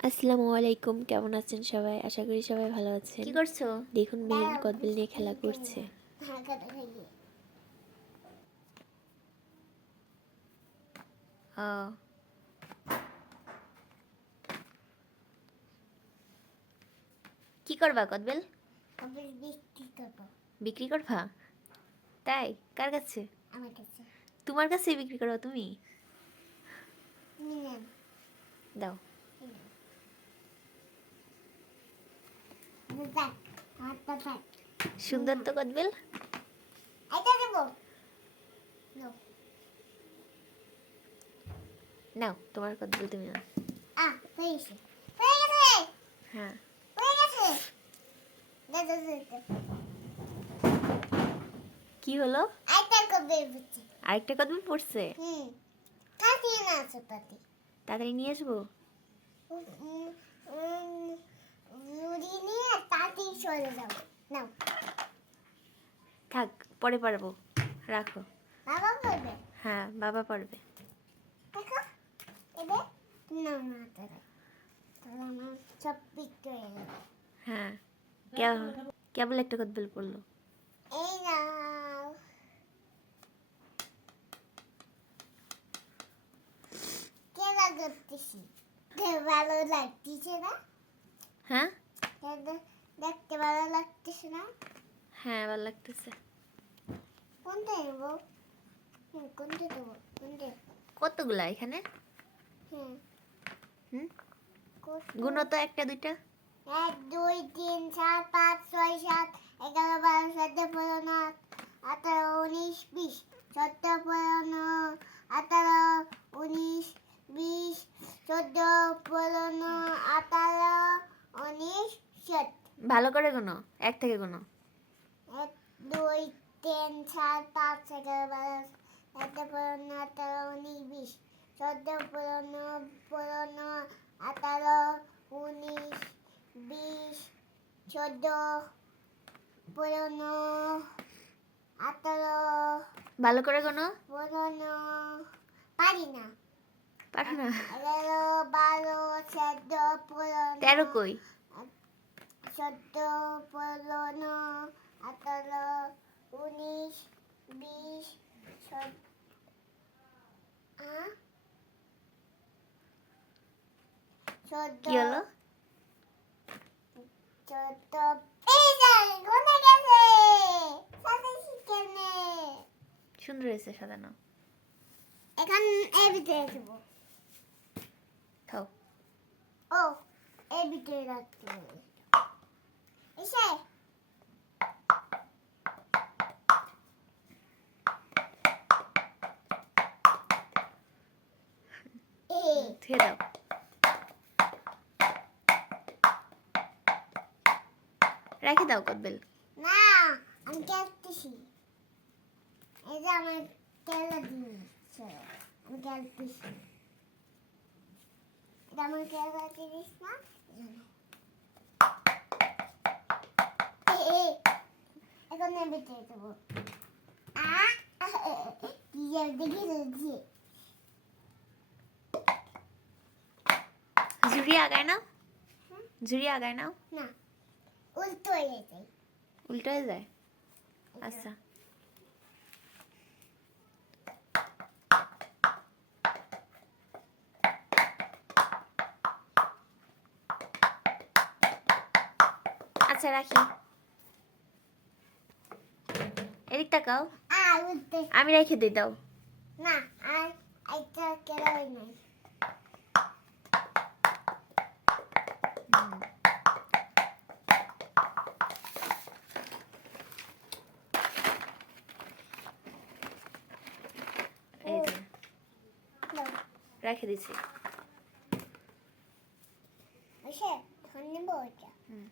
আসসালামু আলাইকুম কেমন আছেন সবাই? আশা করি সবাই ভালো আছেন। কি করছ? দেখুন মেহেন কদবেল নিয়ে খেলা করছে। ও। কি করবা কদবেল? বিক্রি করবা। তাই? কার কাছে? আমার কাছে। তোমার কাছে বিক্রি করো তুমি? দাও দেখ হাতটা থাক সুন্দর তো কদবেল। নাও। তোমার কদবেল তুমি নাও। হয়ে কি হলো? আরেকটা কদবেল পড়ছে। তাড়াতাড়ি। নিয়ে আসব মুড়ি নিয়ে নাও। থাক পরে পারব। রাখো। বাবা হ্যাঁ বাবা পারবে। দেখো এবে না না তাহলে তাহলে আমার সব পিকতে হয়ে যাবে। হ্যাঁ। কেবল একটা কদবেল পড়ল। এই নাও। কেলা করতেছি? ভালো লাগতেছে না? হ্যাঁ? দেখতে ভালো লাগতেছে না? হ্যাঁ ভালো লাগতেছে। কোনটা নেব? হুম কোনটা দেবো? কোনটা? কতগুলা এখানে? হুম। হুম? গুণ তো একটা দুইটা। এক দুই তিন চার পাঁচ ছয় সাত এগারো বারো চোদ্দ পনেরো আঠারো উনিশ বিশ চোদ্দ পনেরো আঠারো উনিশ বিশ চোদ্দ পনেরো আঠারো উনিশ চোদ্দ ভালো করে গুনো এক থেকে গুনো। এক দুই তিন চার পাঁচ বারো চোদ্দ পনেরো আঠারো উনিশ বিশ চোদ্দ পনেরো পনেরো আঠারো উনিশ বিশ চোদ্দ পনেরো আঠারো ভালো করে গুনো। পনেরো পারি না। পারো না। এগারো বারো চোদ্দ পনেরো তেরো কই? চোদ্দ পনেরো আঠারো উনিশ বিশ চোদ্দ সুন্দর হয়েছে সাজানো। এখন এর ভিতরে দেবো। খাও ও এর ভিতরে রাখতে হবে। এসে ধুয়ে দাও। রেখে দাও কদবেল না আমি খেলতেছি। এই যে আমার খেলা জিনিস আমি খেলতেছি। এটা আমার খেলা জিনিস না? এখন আমি ভিতরে দেবো আহ, কি যে দেখে ফেলছি ঝুড়ি আগায় নাও ঝুড়ি আগায় নাও না উল্টো হয়ে গেছে উল্টো হয়ে যায় আচ্ছা আচ্ছা রাখি এদিক তাকাও। আমি রেখে দিই দাও। না রেখে দিছি। হুম।